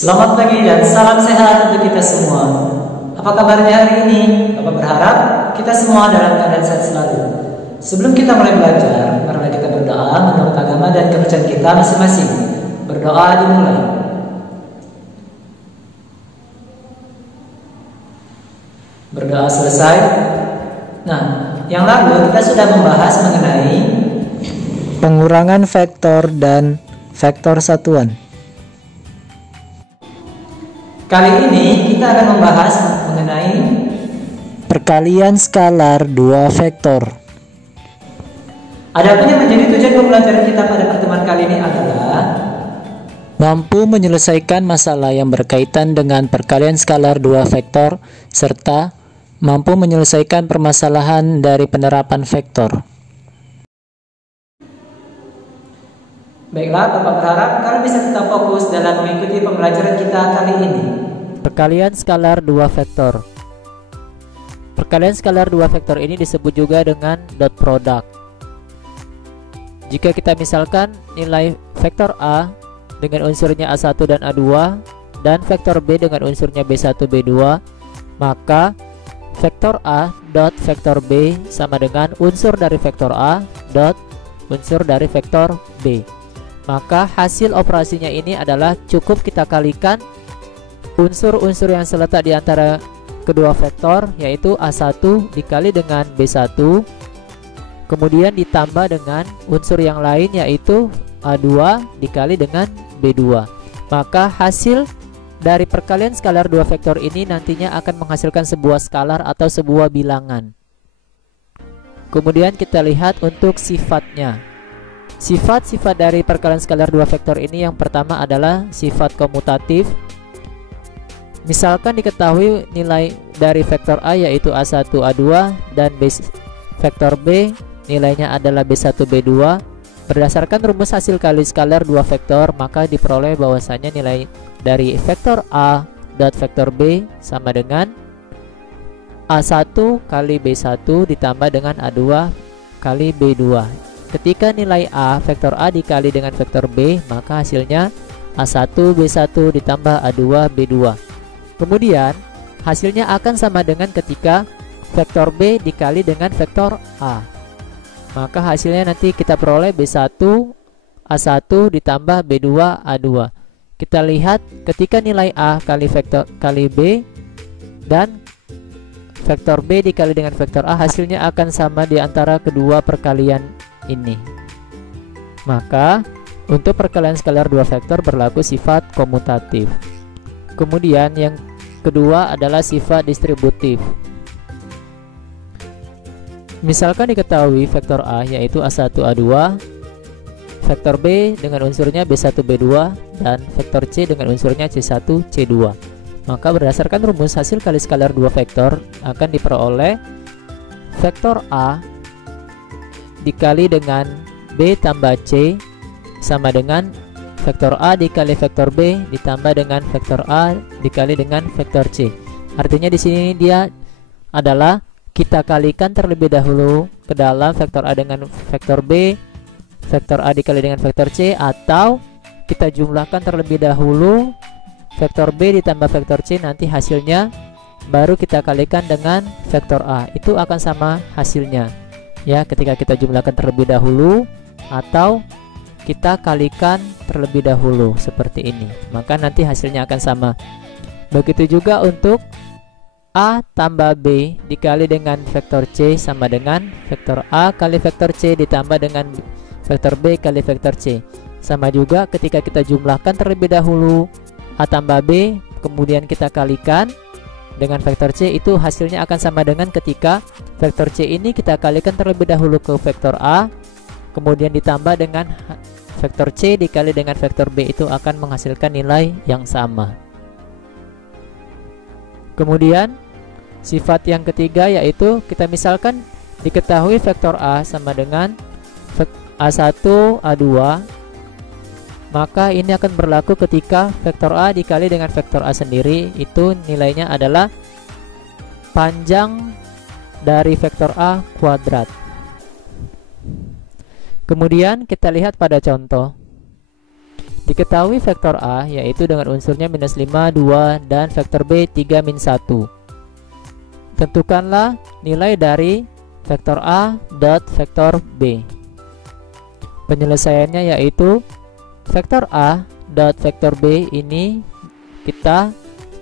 Selamat pagi dan salam sehat untuk kita semua. Apa kabarnya hari ini? Bapak berharap kita semua dalam keadaan sehat selalu. Sebelum kita mulai belajar, marilah kita berdoa menurut agama dan kepercayaan kita masing-masing. Berdoa dimulai. Berdoa selesai. Nah, yang lalu kita sudah membahas mengenai pengurangan vektor dan vektor satuan. Kali ini kita akan membahas mengenai perkalian skalar dua vektor. Adapun yang menjadi tujuan pembelajaran kita pada pertemuan kali ini adalah mampu menyelesaikan masalah yang berkaitan dengan perkalian skalar dua vektor serta mampu menyelesaikan permasalahan dari penerapan vektor. Baiklah, Bapak berharap kalian bisa tetap fokus dalam mengikuti pembelajaran kita kali ini. Perkalian skalar dua vektor. Perkalian skalar dua vektor ini disebut juga dengan dot product. Jika kita misalkan nilai vektor A dengan unsurnya A1 dan A2 dan vektor B dengan unsurnya B1, B2, maka vektor A dot vektor B sama dengan unsur dari vektor A dot unsur dari vektor B. Maka hasil operasinya ini adalah cukup kita kalikan unsur-unsur yang terletak di antara kedua vektor, yaitu A1 dikali dengan B1, kemudian ditambah dengan unsur yang lain yaitu A2 dikali dengan B2. Maka hasil dari perkalian skalar dua vektor ini nantinya akan menghasilkan sebuah skalar atau sebuah bilangan. Kemudian kita lihat untuk sifatnya. Sifat-sifat dari perkalian skalar dua vektor ini yang pertama adalah sifat komutatif. Misalkan diketahui nilai dari vektor A yaitu A1, A2 dan vektor B nilainya adalah B1, B2. Berdasarkan rumus hasil kali skalar dua vektor, maka diperoleh bahwasanya nilai dari vektor A dot vektor B sama dengan A1 kali B1 ditambah dengan A2 kali B2. Ketika nilai A, vektor A dikali dengan vektor B, maka hasilnya A1 B1 ditambah A2 B2. Kemudian hasilnya akan sama dengan ketika vektor B dikali dengan vektor A. Maka hasilnya nanti kita peroleh B1 A1 ditambah B2 A2. Kita lihat ketika nilai A kali vektor kali B dan vektor B dikali dengan vektor A, hasilnya akan sama di antara kedua perkalian ini. Maka untuk perkalian skalar dua vektor berlaku sifat komutatif. Kemudian yang kedua adalah sifat distributif. Misalkan diketahui vektor A yaitu A1 A2, vektor B dengan unsurnya B1 B2 dan vektor C dengan unsurnya C1 C2. Maka berdasarkan rumus hasil kali skalar dua vektor akan diperoleh vektor A dikali dengan B tambah C sama dengan vektor A dikali vektor B ditambah dengan vektor A dikali dengan vektor C. Artinya di sini dia adalah kita kalikan terlebih dahulu ke dalam vektor A dengan vektor B, vektor A dikali dengan vektor C, atau kita jumlahkan terlebih dahulu vektor B ditambah vektor C, nanti hasilnya baru kita kalikan dengan vektor A. Itu akan sama hasilnya. Ya, ketika kita jumlahkan terlebih dahulu atau kita kalikan terlebih dahulu seperti ini, maka nanti hasilnya akan sama. Begitu juga untuk A tambah B dikali dengan vektor C sama dengan vektor A kali vektor C ditambah dengan vektor B kali vektor C. Sama juga ketika kita jumlahkan terlebih dahulu A tambah B, kemudian kita kalikan dengan vektor C, itu hasilnya akan sama dengan ketika vektor C ini kita kalikan terlebih dahulu ke vektor A, kemudian ditambah dengan vektor C dikali dengan vektor B, itu akan menghasilkan nilai yang sama. Kemudian sifat yang ketiga yaitu kita misalkan diketahui vektor A sama dengan A1 A2, maka ini akan berlaku ketika vektor A dikali dengan vektor A sendiri, itu nilainya adalah panjang dari vektor A kuadrat. Kemudian kita lihat pada contoh. Diketahui vektor A yaitu dengan unsurnya minus 5, 2, dan vektor B 3, min 1. Tentukanlah nilai dari vektor A dot vektor B. Penyelesaiannya yaitu vektor A dot vektor B ini kita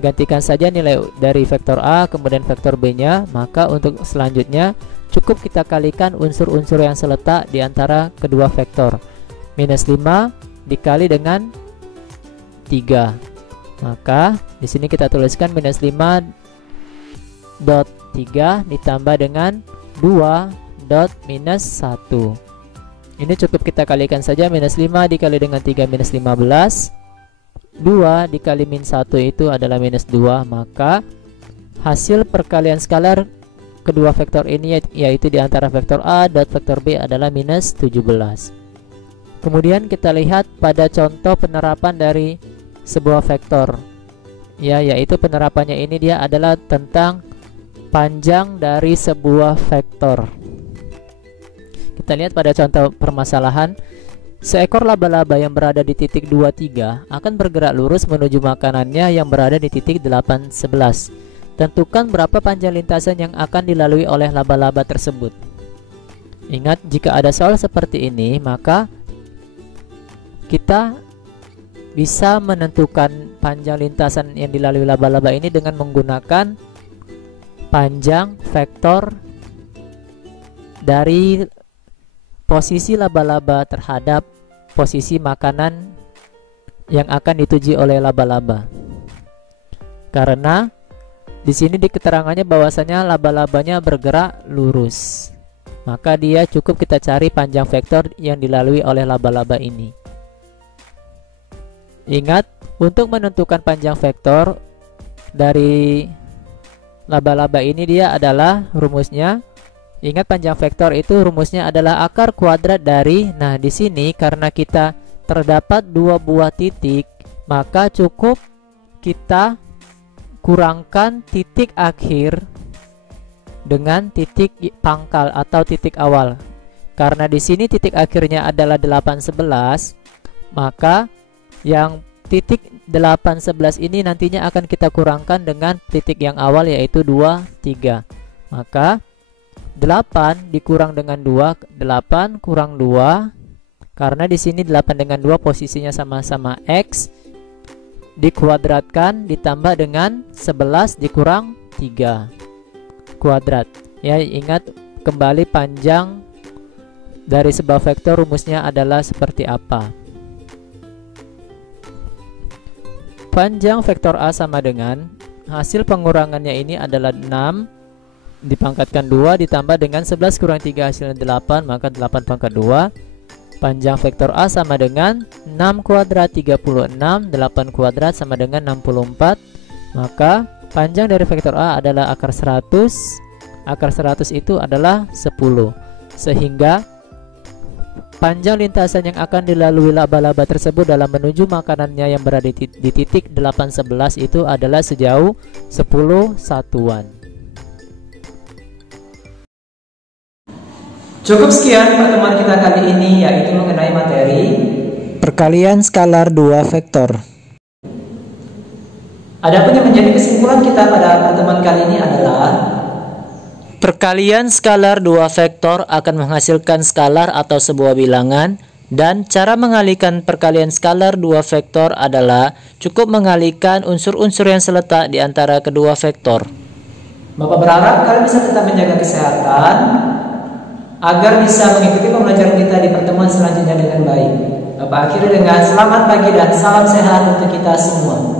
gantikan saja nilai dari vektor A kemudian vektor B nya, maka untuk selanjutnya cukup kita kalikan unsur-unsur yang seletak di antara kedua vektor. Minus 5 dikali dengan 3. Maka di sini kita tuliskan minus 5 dot 3 ditambah dengan 2 dot minus 1. Ini cukup kita kalikan saja. Minus 5 dikali dengan 3 minus 15. 2 dikali min 1 itu adalah minus 2. Maka hasil perkalian skalar kedua vektor ini yaitu di antara vektor A dot vektor B adalah minus 17. Kemudian kita lihat pada contoh penerapan dari sebuah vektor, yaitu penerapannya ini dia adalah tentang panjang dari sebuah vektor. Kita lihat pada contoh permasalahan, seekor laba-laba yang berada di titik 23 akan bergerak lurus menuju makanannya yang berada di titik 811. Tentukan berapa panjang lintasan yang akan dilalui oleh laba-laba tersebut. Ingat, jika ada soal seperti ini, maka kita bisa menentukan panjang lintasan yang dilalui laba-laba ini dengan menggunakan panjang vektor dari posisi laba-laba terhadap posisi makanan yang akan dituju oleh laba-laba. Karena di sini di keterangannya bahwasanya laba-labanya bergerak lurus, maka dia cukup kita cari panjang vektor yang dilalui oleh laba-laba ini. Ingat, untuk menentukan panjang vektor dari laba-laba ini dia adalah rumusnya. Ingat, panjang vektor itu rumusnya adalah akar kuadrat dari, nah di sini karena kita terdapat dua buah titik, maka cukup kita kurangkan titik akhir dengan titik pangkal atau titik awal. Karena di sini titik akhirnya adalah 811, maka yang titik 811 ini nantinya akan kita kurangkan dengan titik yang awal yaitu 2, 3. Maka 8 dikurang dengan 2, 8 kurang 2. Karena di sini 8 dengan 2 posisinya sama-sama X, dikuadratkan ditambah dengan 11 dikurang 3 kuadrat. Ya, ingat kembali panjang dari sebuah vektor rumusnya adalah seperti apa. Panjang vektor A sama dengan hasil pengurangannya ini adalah 6 dipangkatkan 2 ditambah dengan 11 kurang 3 hasilnya 8, maka 8 pangkat 2. Panjang vektor A sama dengan 6 kuadrat 36, 8 kuadrat sama dengan 64. Maka panjang dari vektor A adalah akar 100. Akar 100 itu adalah 10. Sehingga panjang lintasan yang akan dilalui laba-laba tersebut dalam menuju makanannya yang berada di titik 811 itu adalah sejauh 10 satuan. Cukup sekian pertemuan kita kali ini, yaitu mengenai materi perkalian skalar dua vektor. Adapun yang menjadi kesimpulan kita pada pertemuan kali ini adalah perkalian skalar dua vektor akan menghasilkan skalar atau sebuah bilangan, dan cara mengalihkan perkalian skalar dua vektor adalah cukup mengalihkan unsur-unsur yang seletak di antara kedua vektor. Bapak berharap kalian bisa tetap menjaga kesehatan agar bisa mengikuti pembelajaran kita di pertemuan selanjutnya dengan baik. Bapak akhiri dengan selamat pagi dan salam sehat untuk kita semua.